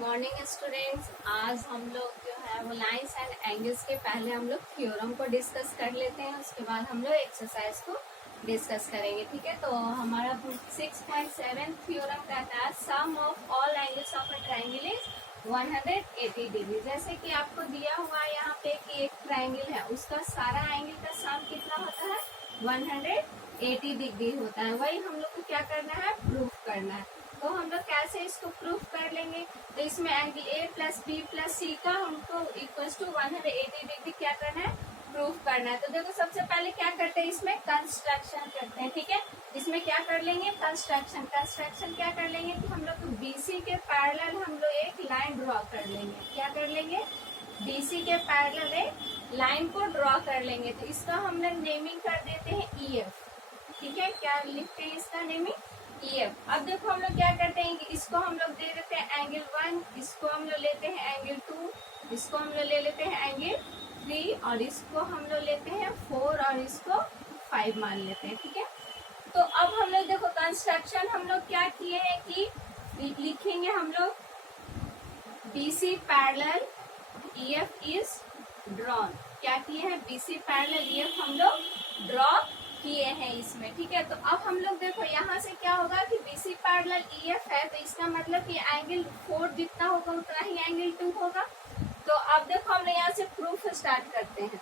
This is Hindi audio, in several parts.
Morning students. आज हम लोग जो है वो लाइन्स एंड एंगल्स के पहले हम लोग थ्योरम को डिस्कस कर लेते हैं, उसके बाद हम लोग एक्सरसाइज को डिस्कस करेंगे। ठीक है, तो हमारा 6.7 थ्योरम कहता है sum of all angles of a triangle is 180 degree. जैसे कि आपको दिया हुआ यहाँ पे कि एक ट्रायंगल है, उसका सारा एंगल का सम कितना होता है 180 डिग्री होता है। वही हम लोग को क्या करना है, प्रूफ करना है। तो हम लोग कैसे इसको प्रूफ कर लेंगे, तो इसमें angle A plus B plus C का हमको इक्वल टू 180 डिग्री क्या करना है, प्रूफ करना है। तो देखो सबसे पहले क्या करते हैं, इसमें कंस्ट्रक्शन करते हैं। ठीक है, इसमें क्या कर लेंगे, कंस्ट्रक्शन क्या कर लेंगे कि हम लोग बीसी के पैरेलल हम लोग एक लाइन ड्रॉ कर लेंगे। क्या कर लेंगे, बीसी के पैरेलल एक लाइन को ड्रॉ कर लेंगे। तो इसका हम लोग नेमिंग कर देते हैं ईएफ। ठीक है, क्या लिखते हैं इसका नेमिंग, ईएफ। अब देखो हम लोग क्या करते हैं कि इसको हम लोग दे देते हैं एंगल 1, इसको हम लोग लेते हैं एंगल 2, इसको हम लोग ले लेते हैं एंगल 3 और इसको हम लोग लेते हैं 4 और इसको 5 मान लेते हैं। ठीक है, तो अब हम लोग देखो कंस्ट्रक्शन हम लोग क्या किए हैं कि लिखेंगे हम लोग BC parallel EF is drawn. क्या किए हैं, बीसी पैरेलल ईएफ हम लोग ड्रॉ किए हैं इसमें। ठीक है, तो अब हम लोग देखो यहाँ से क्या होगा कि बीसी पैरेलल ईएफ है, तो इसका मतलब कि एंगल 4 जितना होगा उतना ही एंगल 2 होगा। तो अब देखो हम लोग यहाँ से प्रूफ स्टार्ट करते हैं।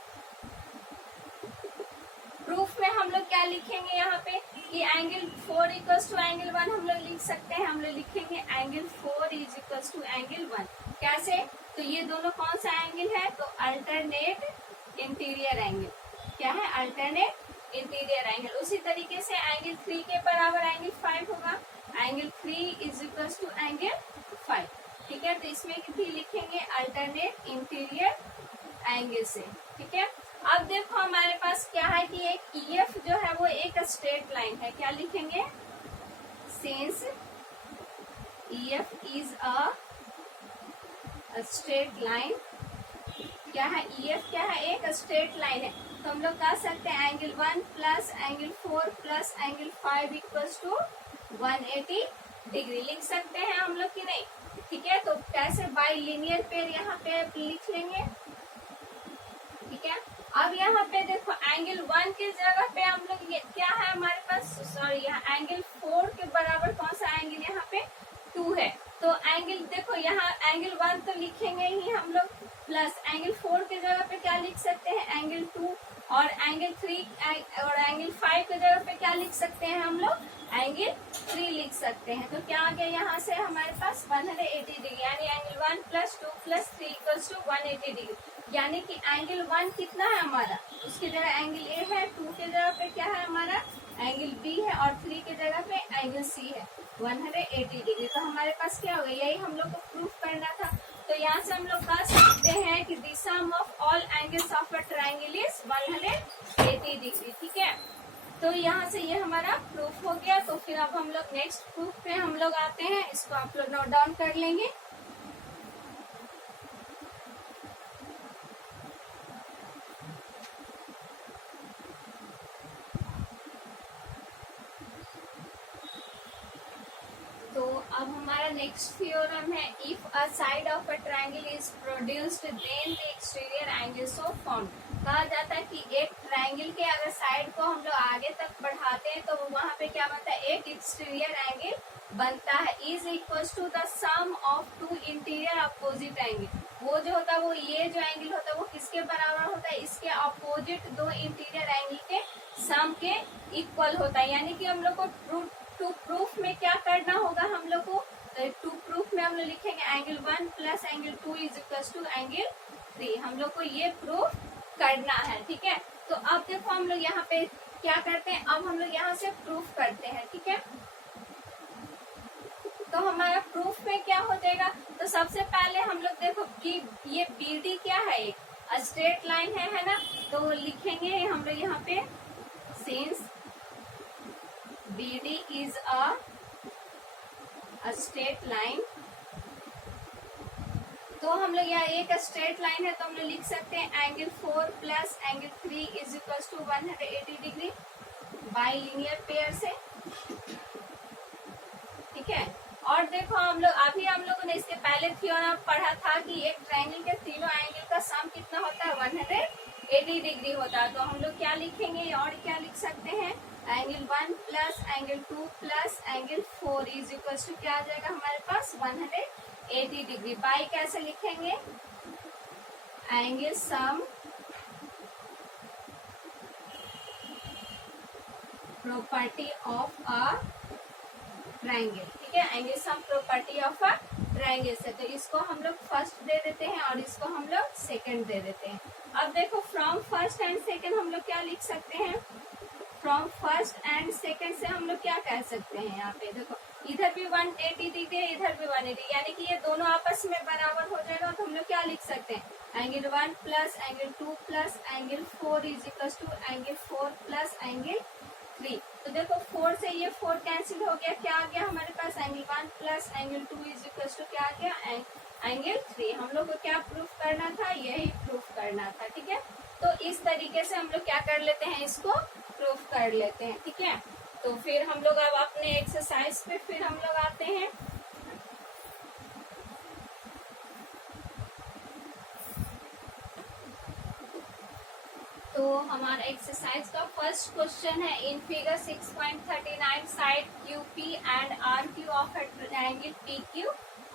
प्रूफ में हम लोग क्या लिखेंगे यहाँ पे कि एंगल 4 इक्वल्स टू एंगल 1 हम लोग लिख सकते हैं। हम लोग लिखेंगे angle 4 is equals to angle 1। कैसे, तो ये दोनों कौन सा एंगल है, तो अल्टरनेट इंटीरियर एंगल। क्या है, अल्टरनेट इंटीरियर एंगल। उसी तरीके से एंगल 3 के बराबर एंगल 5 होगा, angle 3 is equal to angle 5। ठीक है, तो इसमें भी लिखेंगे अल्टरनेट इंटीरियर एंगल से। ठीक है, अब देखो हमारे पास क्या है कि एक ईएफ जो है वो एक स्ट्रेट लाइन है। क्या लिखेंगे, since EF is a straight line. क्या है, ईएफ क्या है, एक स्ट्रेट लाइन है। तो हम लोग कह सकते हैं angle 1 plus angle 4 plus angle 5 equals to 180 degree लिख सकते हैं हम लोग कि नहीं। ठीक है, तो कैसे, बाय लीनियर पेयर यहाँ पे लिख लेंगे। ठीक है, अब यहाँ पे देखो एंगल 1 की जगह पे हम लोग ये क्या है हमारे पास, सॉरी यहाँ एंगल 4 के बराबर कौन सा एंगल यहाँ पे 2 है। तो एंगल देखो यहाँ एंगल 1 तो लिखेंगे ही हम लोग, प्लस एंगल 4 के जगह पे क्या लिख सकते हैं एंगल 2 और एंगल 3 और एंगल 5 के जगह पे क्या लिख सकते हैं हम लोग, एंगल 3 लिख सकते हैं। तो क्या आ गया यहाँ से हमारे पास 180 डिग्री, यानी angle 1 plus 2 plus 3 equals to 180 degree. यानी कि एंगल 1 कितना है हमारा, उसकी जगह एंगल ए है, 2 के जगह पे क्या है हमारा एंगल बी है और 3 के जगह पे एंगल सी है 180 डिग्री। तो हमारे पास क्या हो गया, यही हम लोग को प्रूफ करना था। तो यहाँ से हम लोग कह सकते हैं कि the sum of all angles of a triangle is 180 degree. ठीक है, तो यहाँ से ये हमारा प्रूफ हो गया। तो फिर अब हम लोग नेक्स्ट प्रूफ पे हम लोग आते हैं, इसको आप लोग नोट डाउन कर लेंगे। तो अब हमारा नेक्स्ट थ्योरम है, if a side of a triangle is produced then the exterior angle so formed. कहा जाता है कि एक ट्रायंगल के अगर साइड को हम लोग आगे तक बढ़ाते हैं तो वहां पे क्या बनता है, एक एक्सटीरियर एंगल बनता है, is equal to the sum of two interior opposite angle. वो जो होता है वो ये जो एंगल होता है वो किसके बराबर होता है, इसके अपोजिट दो इंटीरियर एंगल के सम के इक्वल होता है। यानी कि हम लोग को टू प्रूफ में क्या करना होगा, हम लोग को टू प्रूफ में हम लोग लिखेंगे angle 1 plus angle 2 is equal to angle 3। हम लोग को ये प्रूफ करना है। ठीक है, तो अब देखो हम लोग यहाँ पे क्या करते हैं, अब हम लोग यहाँ से प्रूफ करते हैं। ठीक है, तो हमारा प्रूफ में क्या हो जाएगा, तो सबसे पहले हम लोग देखो कि ये बीडी क्या है, एक स्ट्रेट लाइन है ना। तो लिखेंगे हम लोग यहाँ पे since BD is a straight line। तो हम लोग यहाँ एक स्ट्रेट लाइन है तो हम लोग लिख सकते हैं angle 4 plus angle 3 is equal to 180 degree by linear pair से। ठीक है, और देखो हम लोगों ने इसके पहले थ्योरम पढ़ा था कि एक ट्रायंगल के तीनों एंगल का सम कितना होता है 180 डिग्री होता है। तो हम लोग क्या लिखेंगे और क्या लिख सकते हैं, angle 1 plus angle 2 plus angle 4 is equal to क्या आ जाएगा हमारे पास 180 डिग्री। बाई कैसे लिखेंगे, angle sum property of a triangle, ठीक है, angle sum property of a triangle से। तो इसको हम लोग फर्स्ट दे देते हैं और इसको हम लोग सेकंड दे देते हैं। अब देखो फ्रॉम फर्स्ट एंड सेकंड हम लोग क्या लिख सकते हैं, फ्रॉम फर्स्ट एंड सेकंड से हम लोग क्या कह सकते हैं, यहाँ पे देखो इधर भी 180 डिग्री है, इधर भी 180, यानी कि ये दोनों आपस में बराबर हो जाएगा। तो हम लोग क्या लिख सकते हैं, angle 1 plus angle 2 plus angle 4 is equal to angle 4 plus angle 3। तो देखो 4 से ये 4 कैंसिल हो गया, क्या आ गया हमारे पास, angle 1 plus angle 2 is equal to क्या आ गया, एंगल 3। हम लोग को क्या प्रूफ करना था, यही प्रूफ करना था, ठीक है। तो इस तरीके से हम लोग क्या कर लेते हैं, इसको प्रूफ कर लेते हैं, ठीक है। तो फिर हम लोग अब अपने एक्सरसाइज पे फिर हम लोग आते हैं। तो हमारा एक्सरसाइज का फर्स्ट क्वेश्चन है, in figure 6.39 side QP and RQ of a triangle PQ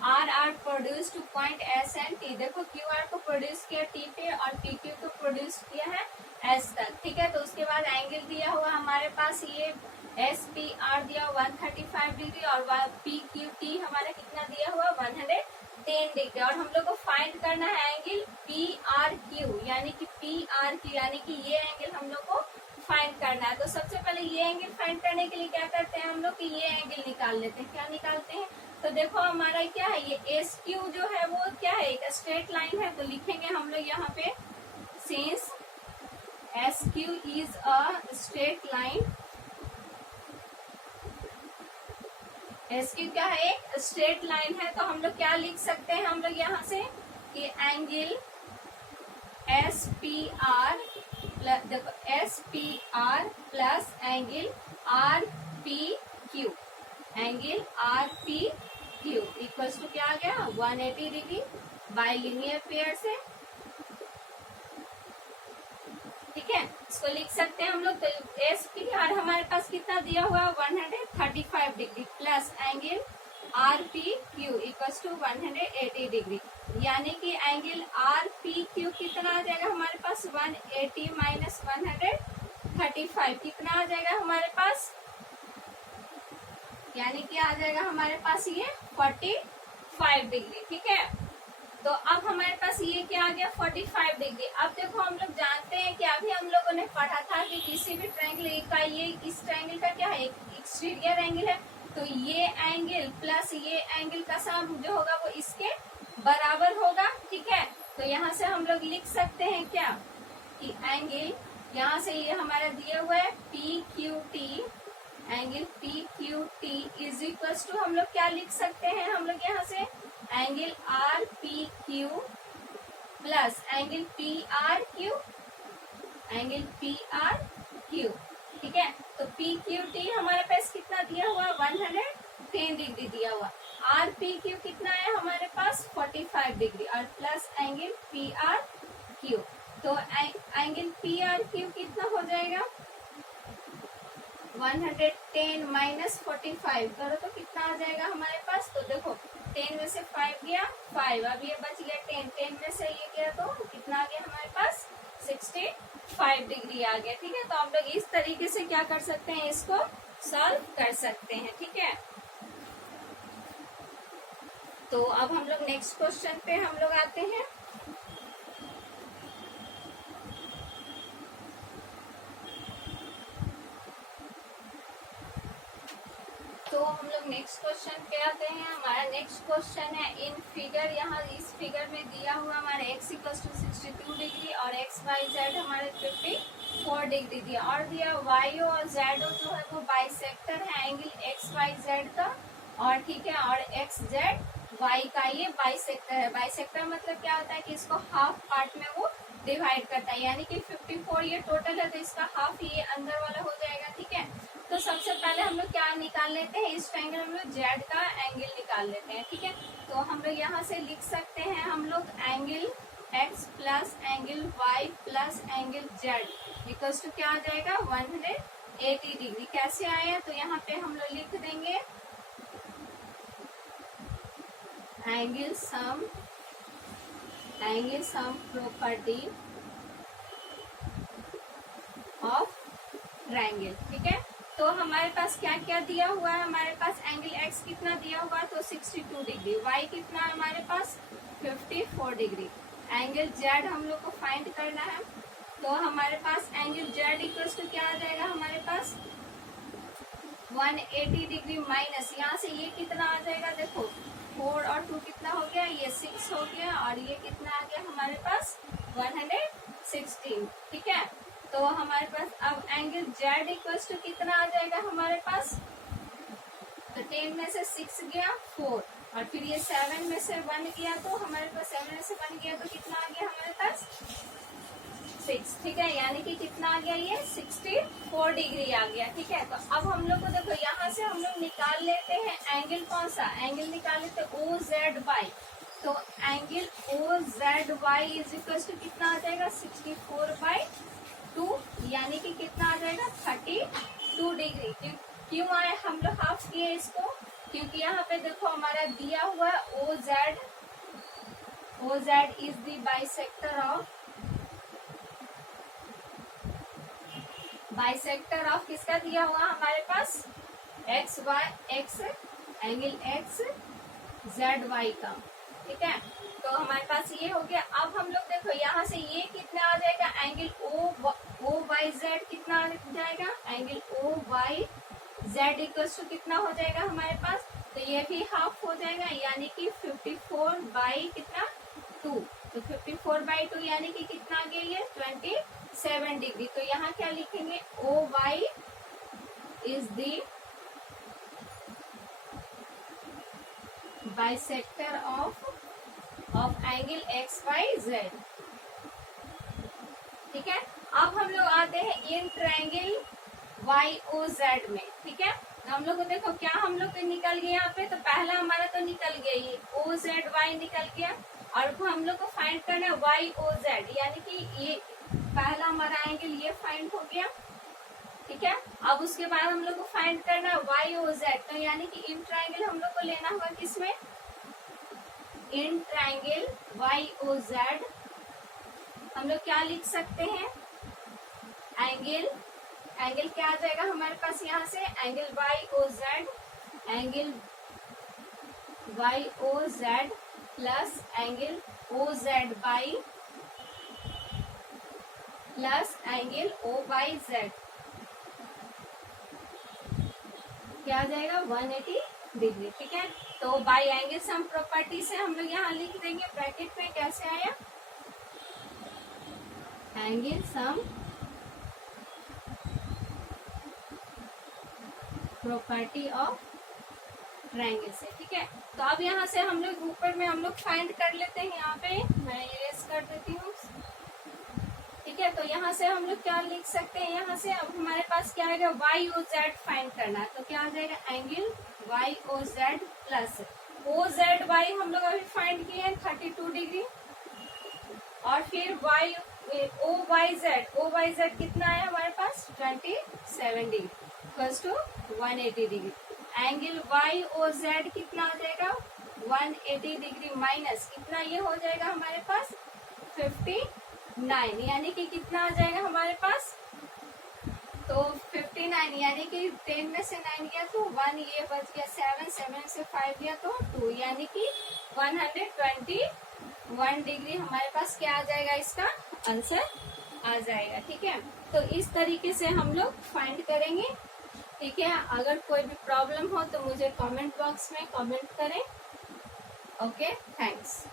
are produce to point S and T। देखो QR को प्रोड्यूस किया T पे और PQ को प्रोड्यूस किया है S तक, ठीक है। तो उसके बाद एंगल दिया हुआ हमारे पास ये SPR दिया 135 डिग्री और PQT हमारा कितना दिया हुआ 110 डिग्री। और हम लोग को फाइंड करना है एंगल PRQ, यानी कि PRQ यानी कि ये एंगल हम लोग को फाइंड करना है। तो सबसे पहले ये एंगल फाइंड करने के लिए क्या करते हैं हम लोग कि ये एंगल निकाल लेते हैं। क्या निकालते हैं, तो देखो हमारा क्या है, ये SQ जो है वो क्या है, एक स्ट्रेट लाइन है। तो लिखेंगे हम लोग यहाँ पे, since SQ is a straight line, SQ क्या है, एक स्ट्रेट लाइन है। तो हम लोग क्या लिख सकते हैं, हम लोग यहाँ से कि एंगल SPR देखो SPR plus angle RPQ, angle RPQ equals to क्या आ गया 180 डिग्री बाय लीनियर पेयर से, ठीक है। इसको लिख सकते हैं हम लोग। तो SPR हमारे पास कितना दिया हुआ 135 degree plus angle RPQ equals to 180 degree, यानी कि एंगल RPQ कितना आ जाएगा हमारे पास 180 माइनस 135 कितना आ जाएगा हमारे पास, यानी कि आ जाएगा हमारे पास ये 45 डिग्री, ठीक है। तो अब हमारे पास ये क्या आ गया 45 डिग्री। अब देखो हम लोग जानते हैं कि अभी हम लोगों ने पढ़ा था कि किसी भी ट्रायंगल का ये इस ट्रायंगल का क्या है, एक एक्सटीरियर एंगल है। तो ये एंगल प्लस ये एंगल का सम जो होगा वो इसके बराबर होगा, ठीक है। तो यहाँ से हम लोग लिख सकते हैं क्या कि एंगल यहाँ से ये हमारा दिया हुआ है PQT, angle PQT is equal to हम लोग क्या लिख सकते हैं, हम लोग यहाँ से angle RPQ plus angle PRQ, angle PRQ, ठीक है। तो PQT हमारे पास कितना दिया हुआ 110 डिग्री दिया हुआ, RPQ कितना है हमारे पास 45 डिग्री और प्लस एंगल PRQ। तो एंगल PRQ कितना हो जाएगा 110 माइनस 45 करो तो कितना आ जाएगा हमारे पास। तो देखो 10 में से 5 गया 5, अब ये बच गया 10 में से ये गया तो कितना आ गया हमारे पास 65 डिग्री आ गया, ठीक है। तो हम लोग इस तरीके से क्या कर सकते हैं, इसको सॉल्व कर सकते हैं, ठीक है। तो अब हम लोग नेक्स्ट क्वेश्चन पे हम लोग आते हैं। तो हम लोग नेक्स्ट क्वेश्चन पे आते हैं। हमारा नेक्स्ट क्वेश्चन है, इन फिगर यहाँ इस फिगर में दिया हुआ हमारे x इक्वल टू 62 डिग्री और XYZ हमारे 54 डिग्री दिया और दिया YO और ZO जो है वो बाइसेक्टर है एंगल XYZ का, और ठीक है, और XZY का ये बाइसेक्टर है। बाइसेक्टर मतलब क्या होता है कि इसको हाफ पार्ट में वो डिवाइड करता है, यानी कि 54 ये टोटल है तो इसका हाफ ये अंदर वाला हो जाएगा, ठीक है। तो सबसे पहले हम लोग क्या निकाल लेते हैं, इस ट्रायंगल हम लोग जेड का एंगल निकाल लेते हैं, ठीक है। तो हम लोग यहाँ से लिख सकते हैं हम लोग angle x plus angle y plus angle z equals to क्या आ जाएगा 180 डिग्री। कैसे आया, तो यहाँ पे हम लोग लिख देंगे angle sum property of triangle, ठीक है। तो हमारे पास क्या क्या दिया हुआ है, हमारे पास एंगल x कितना दिया हुआ है, तो 62 डिग्री, y कितना है हमारे पास 54 डिग्री, एंगल z हम लोग को फाइंड करना है। तो हमारे पास एंगल z इक्वल्स टू क्या आ जाएगा हमारे पास 180 डिग्री माइनस यहाँ से ये कितना आ जाएगा, देखो 4 और 2 कितना हो गया, ये 6 हो गया, और ये कितना आ गया हमारे पास 116, ठीक है। तो हमारे पास अब एंगल z इक्वल्स टू कितना आ जाएगा हमारे पास, तो 10 में से 6 गया 4, और फिर ये 7 में से 1 गया, तो हमारे पास 7 में से 1 गया तो कितना आ गया हमारे पास 6, ठीक है। यानी कि कितना आ गया, ये 64 डिग्री आ गया, ठीक है। तो अब हम लोग को देखो यहाँ से हम लोग निकाल लेते हैं एंगल, कौन सा एंगल निकाल लेते हैं OZY। तो angle OZY is equals to कितना आ जाएगा 64/2, यानी कि कितना आ जाएगा 32 डिग्री। क्यों आए हम लोग हाफ किए इसको, क्योंकि यहाँ पे देखो हमारा दिया हुआ है OZ is the bisector of किसका दिया हुआ हमारे पास x एंगल XZY का, ठीक है। तो हमारे पास ये हो गया। अब हम लोग देखो यहाँ से ये कितना आ जाएगा एंगल OYZ कितना आ जाएगा, एंगल OYZ इक्वल्स टू कितना हो जाएगा हमारे पास, तो ये भी हाफ हो जाएगा, यानी कि 54/2, तो 54/2 यानी कि कितना आ गया ये 27 डिग्री। तो यहाँ क्या लिखेंगे OY is the bisector of angle XYZ, ठीक है। अब हम लोग आते हैं इन ट्रायंगल YOZ में, ठीक है। हम लोग को देखो क्या हम लोग निकल गया यहाँ पे, तो पहला हमारा तो निकल गया ये OZY निकल गया, और हम लोग को फाइंड करना है YOZ, यानी कि ये पहला हमारा एंगल ये फाइंड हो गया, ठीक है। अब उसके बाद हम लोग को फाइंड करना है YOZ, तो यानी कि इन ट्रायंगल हम लोग को लेना होगा किसमें, इन ट्रायंगल YOZ हम लोग क्या लिख सकते हैं, एंगल क्या आ जाएगा हमारे पास यहाँ से angle YOZ plus angle OZY plus angle OYZ क्या आ जाएगा 180 डिग्री, ठीक है। तो बाई एंगल सम प्रॉपर्टी से हम लोग यहाँ लिख देंगे ब्रैकेट में, कैसे आया angle sum property of triangle से, ठीक है। तो अब यहाँ से हम लोग ऊपर में हम लोग फाइंड कर लेते हैं, यहाँ पे मैं इरेज कर देती हूँ, ठीक है। तो यहाँ से हम लोग क्या लिख सकते हैं, यहाँ से अब हमारे पास क्या आएगा YOZ फाइंड करना है, तो क्या आ जाएगा एंगल YOZ प्लस OZY हम लोग अभी फाइंड किए हैं 32 डिग्री, और फिर OYZ कितना है हमारे पास 27 degree equals to 180 degree. Angle YOZ कितना आ जाएगा 180 डिग्री माइनस कितना, ये हो जाएगा हमारे पास 59, यानी कि कितना आ जाएगा हमारे पास, तो 59 यानी कि 10 में से 9 गया तो 1, ये बच गया 7 से 5 गया तो 2, यानी कि 121 डिग्री हमारे पास क्या आ जाएगा, इसका आंसर आ जाएगा, ठीक है। तो इस तरीके से हम लोग फाइंड करेंगे, ठीक है। अगर कोई भी प्रॉब्लम हो तो मुझे कमेंट बॉक्स में कमेंट करें। Okay, thanks.